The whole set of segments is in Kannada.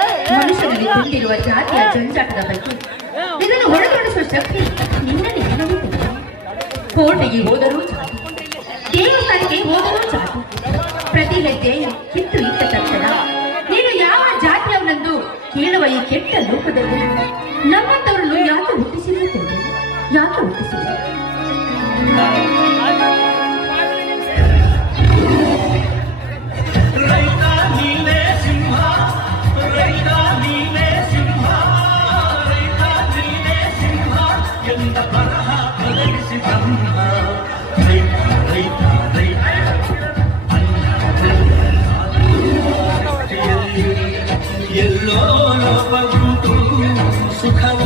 ತುಂಬಿರುವ ಜಾತಿಯ ಜಂಜಾಟದ ಬಗ್ಗೆ ಇದನ್ನು ಹೊರತುಪಡಿಸುವ ಶಕ್ತಿ ನಿನ್ನಲ್ಲಿ ಇಲ್ಲವಿದೆ. ಕೋಟೆಗೆ ಹೋದರೂ ಜಾತಿ, ದೇವಸ್ಥಾನಕ್ಕೆ ಹೋದರೂ ಜಾತಿ, ಪ್ರತಿ ಹೆಜ್ಜೆಯನ್ನು ಕಿತ್ತು ಇಟ್ಟ ತಕ್ಷಣ ನೀನು ಯಾವ ಜಾತಿಯವನೆಂದು ಕೇಳುವ ಈ ಕೆಟ್ಟ ಲೋಕದಲ್ಲಿ ನಮ್ಮಂತವರನ್ನು ಯಾಕೆ ಹುಟ್ಟಿಸಿರುತ್ತೇವೆ? ಯಾಕೆ ಹುಟ್ಟಿಸಿದೆ? ಎಲ್ಲೋ ಲೋಕವುಂಟು ಸುಖವ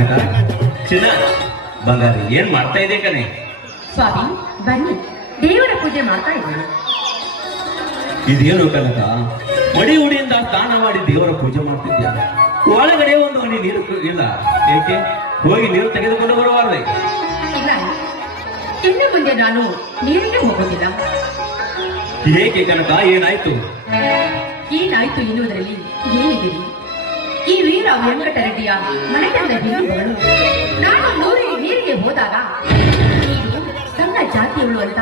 ಕನಕ ಚಿನ್ನ ಬಂಗಾರಿ ಏನ್ ಮಾಡ್ತಾ ಇದೆ ಕಣೆ? ಸ್ವಾಮಿ ಬನ್ನಿ, ದೇವರ ಪೂಜೆ ಮಾಡ್ತಾ ಇದ್ದೀನಿ. ಇದೇನು ಕನಕ, ಮಡಿ ಉಡಿಯಿಂದ ಸ್ನಾನ ಮಾಡಿ ದೇವರ ಪೂಜೆ ಮಾಡ್ತಿದ್ಯಾ? ಒಳಗಡೆ ಒಂದು ಹನಿ ನೀರು ಇಲ್ಲ, ಏಕೆ? ಹೋಗಿ ನೀರು ತೆಗೆದುಕೊಂಡು ಬರುವಾರ್ದೆ? ಇಲ್ಲ, ಇನ್ನು ಮುಂದೆ ನಾನು ನೀರಿಗೆ ಹೋಗೋದಿಲ್ಲ. ಏಕೆ ಕನಕ, ಏನಾಯ್ತು? ಏನಾಯ್ತು ಎನ್ನುವುದರಲ್ಲಿ ಏನಿದೆ? ಈ ವೀರ ವೆಂಕಟರೆಡ್ಡಿಯ ಮನೆತನದ ಬಿಂದುಗಳು ನಾನು ನೀರಿಗೆ ಹೋದಾಗ ನೀನು ಸಣ್ಣ ಜಾತಿಯವಳು ಅಂತ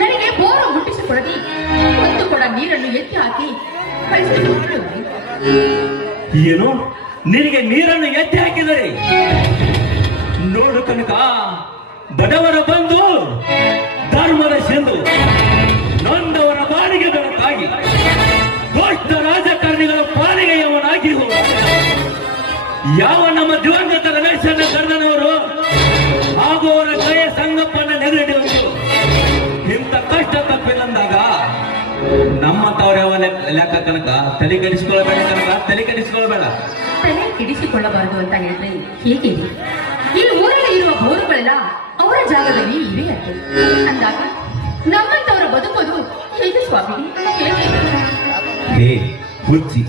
ನನಗೆ ಬೋರು ಮುಟ್ಟಿಸಿಕೊಡದಿ ಒಂದು ಕೊಡ ನೀರನ್ನು ಎತ್ತಿ ಹಾಕಿ ಕಳಿಸಿಕೊಂಡು ಏನು, ನಿನಗೆ ನೀರನ್ನು ಎತ್ತಿ ಹಾಕಿದರೆ? ನೋಡು ಕನಕ, ಬಡವರ ಬಂಧು, ಧರ್ಮದ ಸಿಂಧು, ನೊಂದವರ ಬಾಳಿಗೆ ಬೆಳಕಾಗಿ ದುಷ್ಟ ರಾಜಕಾರಣಿಗಳ ಪಾಲಿಗೆ ಯವನಾಗಿ ಹೋದ ಯಾವ ನಮ್ಮ ದಿವಂಗತ ರಮೇಶನ ಕರೆದನವರು ಹಾಗೂ ಅವರ ಕೈಯ ಸಂಗಪ್ಪನ ನೆಗಡಿಡುವುದು ಇಂಥ ಕಷ್ಟ ತಪ್ಪಿದಂದಾಗ ನಮ್ಮಂತವ್ರ ಯಾವ ಲೆಕ್ಕ ಕನಕ? ತಲೆ ಕೆಡಿಸಿಕೊಳ್ಳಬೇಡ ಕನಕ, ತಲೆ ಕೆಡಿಸಿಕೊಳ್ಳಬೇಡ. ತಲೆ ಕೆಡಿಸಿಕೊಳ್ಳಬಾರದು ಅಂತ ಹೇಳಿದ್ರೆ ಹೇಗೆ? ಈ ಊರಲ್ಲಿ ಇರುವ ಬೋರುಗಳೆಲ್ಲ ಅವರ ಜಾಗದಲ್ಲಿ ಇವೆ ಅಂತೆ ಅಂದಾಗ ನಮ್ಮಂತವರ ಬದುಕೋದು ಹೇಗೆ ಸ್ವಾಮಿ? ಹೇಗೆ? ಹೇ ಹುಚ್ಚಿ,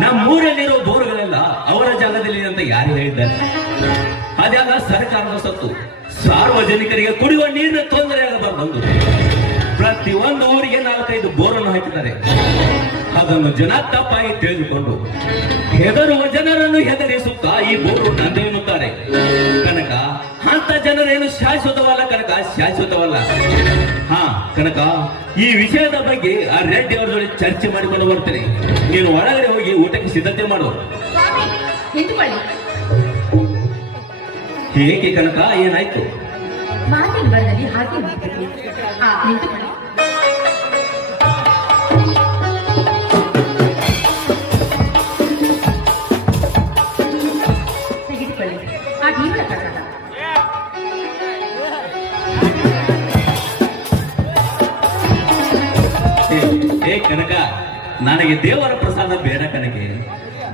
ನಮ್ಮೂರಲ್ಲಿರೋ ಬೋರುಗಳೆಲ್ಲ ಅವರ ಜಾಗದಲ್ಲಿ ಅಂತ ಯಾರು ಹೇಳಿದ್ದಾರೆ? ಅದಾಗ ಸರ್ಕಾರದ ಸತ್ತು ಸಾರ್ವಜನಿಕರಿಗೆ ಕುಡಿಯುವ ನೀರಿನ ತೊಂದರೆ ಆಗಬಾರ್ದು. ಪ್ರತಿ ಒಂದು ಊರಿಗೆ 4-5 ಬೋರನ್ನು ಹಾಕಿದ್ದಾರೆ. ಅದನ್ನು ಜನ ತಪ್ಪಾಗಿ ತಿಳಿದುಕೊಂಡು ಹೆದರುವ ಜನರನ್ನು ಹೆದರಿಸುತ್ತಾ ಈ ಬೋರು ನಂದು ಎನ್ನುತ್ತಾರೆ ಕನಕ. ಅಂತ ಜನರೇನು ಶಾಶ್ವತವಲ್ಲ ಕನಕ, ಶಾಶ್ವತವಲ್ಲ. ಹಾ ಕನಕ, ಈ ವಿಷಯದ ಬಗ್ಗೆ ಆ ರೆಡ್ಡಿ ಅವರ ಜೊತೆ ಚರ್ಚೆ ಮಾಡಿಕೊಂಡು ಬರ್ತೇನೆ. ನೀನು ಒಳಗಡೆ ಹೋಗಿ ಊಟಕ್ಕೆ ಸಿದ್ಧತೆ ಮಾಡು. ನಿಂತುಕೊಳ್ಳಿ. ಹೇಗೆ ಕನಕ, ಏನಾಯ್ತು? ಮಾತಿನ ಬರದಲ್ಲಿ ಹಾಗೆ ನಿಂತುಕೊಳ್ಳಿ. ತೆಗೆದುಕೊಳ್ಳಿ ಆ ದೇವರ ಪ್ರಸಾದ. ಹೇ ಕನಕ, ನನಗೆ ದೇವರ ಪ್ರಸಾದ ಬೇಡ ಕನಕೆ,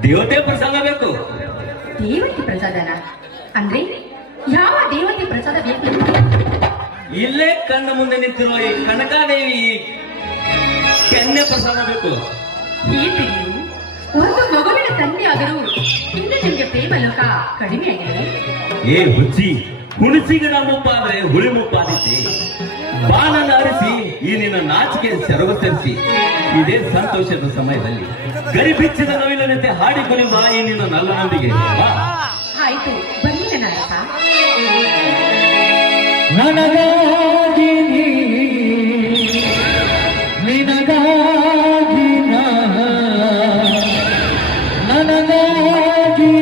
ದೇವತೆ ಪ್ರಸಾದ ಬೇಕು. ದೇವತೆ ಪ್ರಸಾದನ ಅಂದ್ರೆ ಯಾವ ದೇವತೆ ಪ್ರಸಾದ ಬೇಕು? ಇಲ್ಲೇ ಕಣ್ಣ ಮುಂದೆ ನಿಂತಿರುವ ಈ ಕನಕಾದೇವಿ ಕೆನ್ನೆ ಪ್ರಸಾದ ಬೇಕು. ಏನ್ರಿ ನೀವು? ಒಂದು ಮಗುವಿನ ತಂದೆ ಆದರೂ ಇನ್ನು ನಿಮಗೆ ಪ್ರೇಮ ಲೋಕ ಕಡಿಮೆ ಆಗಿದೆ. ಏ ಹುಚ್ಚಿ, ಹುಣಸಿಗಿಡ ಮುಪ್ಪಾದ್ರೆ ಹುಳಿ ಮುಪ್ಪಾದಿತ್ತೆ. ಬಾನನ್ನು ಅರಿಸಿ ಈ ನಿನ್ನ ನಾಚಿಕೆ ಸೆರಗು ತರಿಸಿ ಇದೇ ಸಂತೋಷದ ಸಮಯದಲ್ಲಿ ಗರಿಬಿಚ್ಚಿದ ನವಿಲನಂತೆ ಹಾಡಿ ಕುಣಿಬಾ ಈ ನಿನ್ನ ನಲ್ಲನೊಂದಿಗೆ. ಆಯ್ತು, ಬನ್ನಿ ನನ್ನ ಅರಸ. ನನಗಾಗಿ ನಿನಗಾಗಿ ನನಗಾಗಿ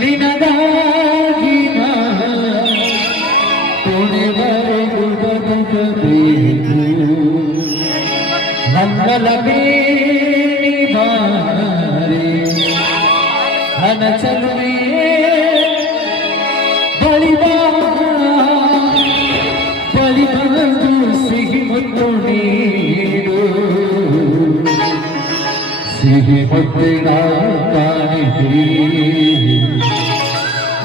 ನಿನಗಾಗಿ ಕೊನೆವರೆಗೂ ಬದುಕಬೇಕು. ಮಂಗಲವೇ ಬಾರೆ ನನ್ನ ಚಲುವೆ ಬಲಿಬಂದು ಸಿಹಿ ಮುತ್ತು ನೀಡು, ಸಿಹಿ ಮುತ್ತಿನ ಕಾಣಿದೆ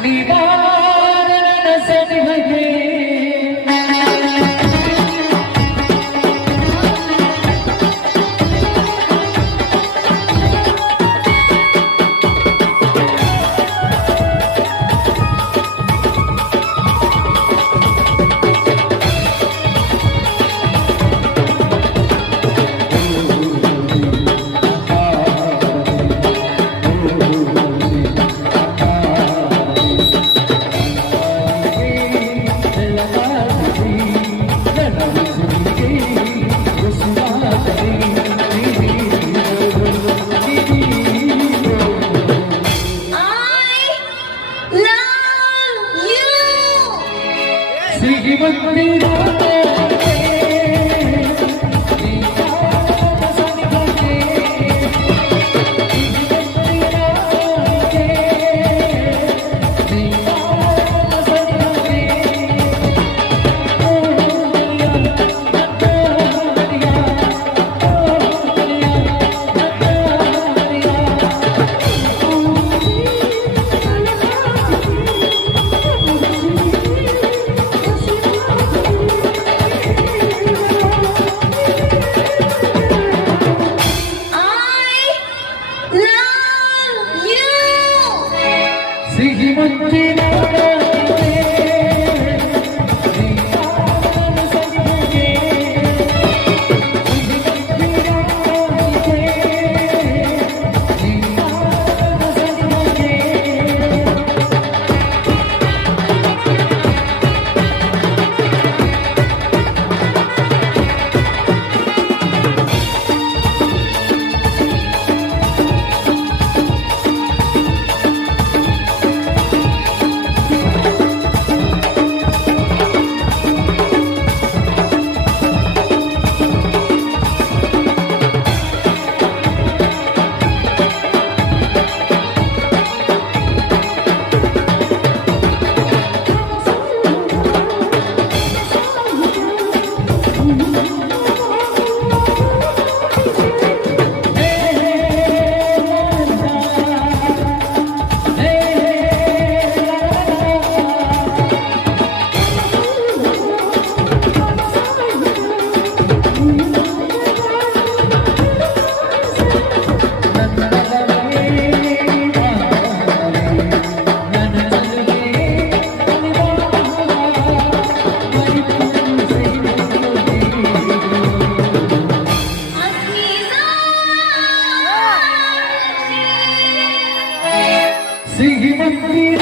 ನಿವಾರಣ ಸನಿಹಗೆ. ಸಿಹಿ ಮುತ್ತಿನ ಸಿಹಿ ಮುತ್ತಿನ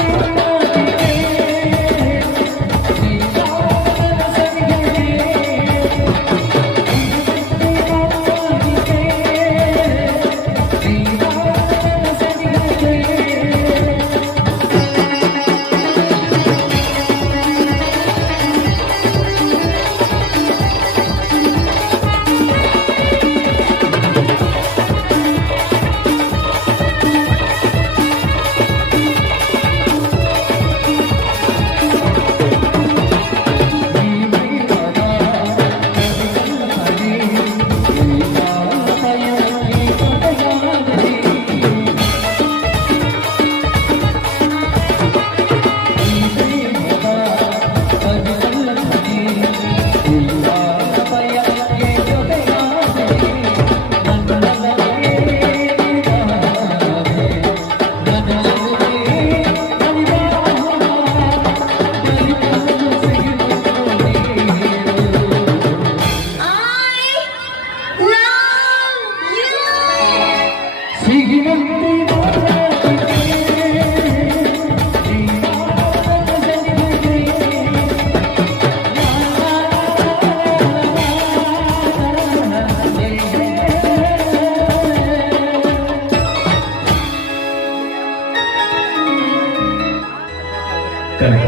ಕನಕ,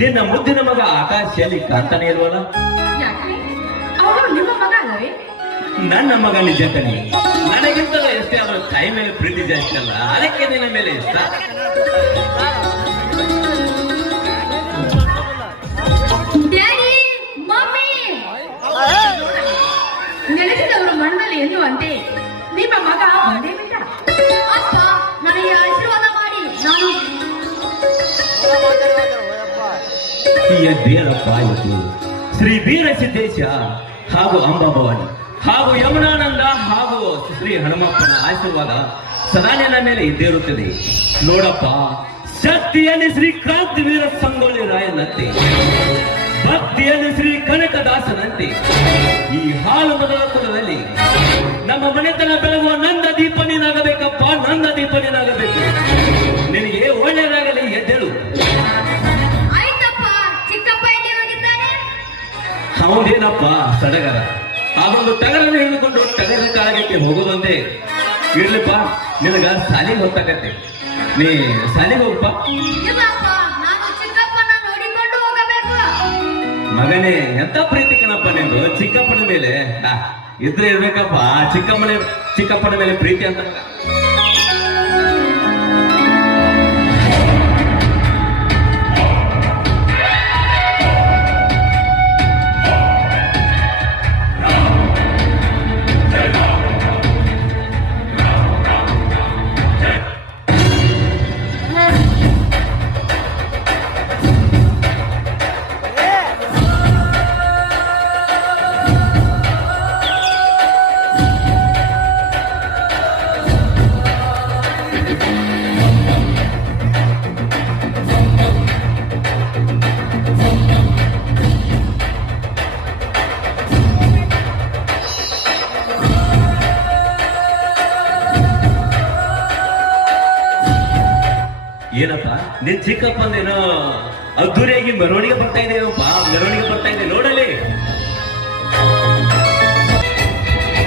ನಿನ್ನ ಮುದ್ದಿನ ಮಗ ಆಕಾಶದಲ್ಲಿ ಕಾಂತಾನೆ ಇಲ್ವಲ್ಲ? ಯಾಕೆ ಅವರು ನಿಮ್ಮ ಮಗ ಅಲ್ಲವೇ? ನನ್ನ ಮಗ ನಿಜ ಕಣಿ. ನನಗಿಂತಲೂ ಎಷ್ಟೇ ಅವರ ತಾಯಿ ಮೇಲೆ ಪ್ರೀತಿ ಜಾಸ್ತಿ ಅಲ್ಲ, ಅದಕ್ಕೆ ನಿನ್ನ ಮೇಲೆ ಇಷ್ಟ. ಡ್ಯಾಡಿ, ಮಮ್ಮಿ, ನೆನೆಸಿದವರು ಮಣ್ಣಲ್ಲಿ ಎನ್ನುವಂತೆ ನಿಮ್ಮ ಮಗ ಒಂದೇ ಬಿಟ್ಟ. ಅಪ್ಪ, ನನಗೆ ಆಶೀರ್ವಾದ ಮಾಡಿ. ನಾನು ದೇರಪ್ಪ ಇದು ಶ್ರೀ ವೀರಸಿದ್ದೇಶ ಹಾಗೂ ಅಂಬಾಭವಾನಿ ಹಾಗೂ ಯಮುನಾನಂದ ಹಾಗೂ ಶ್ರೀ ಹನುಮಪ್ಪನ ಆಶೀರ್ವಾದ ಸದಾ ನಿನ್ನ ಮೇಲೆ ಇದ್ದೇ ಇರುತ್ತದೆ. ನೋಡಪ್ಪ, ಶಕ್ತಿಯಲ್ಲಿ ಶ್ರೀ ಕ್ರಾಂತಿವೀರ ಸಂಗೊಳ್ಳಿ ರಾಯನಂತೆ, ಭಕ್ತಿಯಲ್ಲಿ ಶ್ರೀ ಕನಕದಾಸನಂತೆ ಈ ಹಾಲು ಮೊದಲ ಕುಲದಲ್ಲಿ ನಮ್ಮ ಮನೆತನ ಬೆಳಗುವ ನಂದ ದೀಪ ನೀನಾಗಬೇಕಪ್ಪ, ನಂದ ದೀಪ ನೀನಾಗಬೇಕು. ನಿನಗೆ ಒಳ್ಳೆಯದಾಗಲಿ, ಎದ್ದೇಳು. ಅವನೇನಪ್ಪ ಸಡಗರ, ಅವನು ಟಗರನ್ನು ಹಿಡಿದುಕೊಂಡು ಟಗರ ಕಾಳಗಕ್ಕೆ ಹೋಗೋದಂತೆ. ಇರ್ಲಿಪ್ಪ, ನಿನಗ ಸಾಲಿಗೆ ಹೊತ್ತಾಗತ್ತೆ, ನೀ ಸಾಲಿಗೆ ಹೋಗಪ್ಪ. ಮಗನೇ, ಎಂತ ಪ್ರೀತಿ ಕಣಪ್ಪ ನಿಂದು ಚಿಕ್ಕಪ್ಪನ ಮೇಲೆ. ಇದ್ರೆ ಇರ್ಬೇಕಪ್ಪ ಚಿಕ್ಕಪ್ಪನ ಮೇಲೆ ಪ್ರೀತಿ ಅಂತ. ಚಿಕ್ಕಪ್ಪಂದೇನೋ ಅದ್ದೂರಿಯಾಗಿ ಮೆರವಣಿಗೆ ಬರ್ತಾ ಇದೆಯಪ್ಪ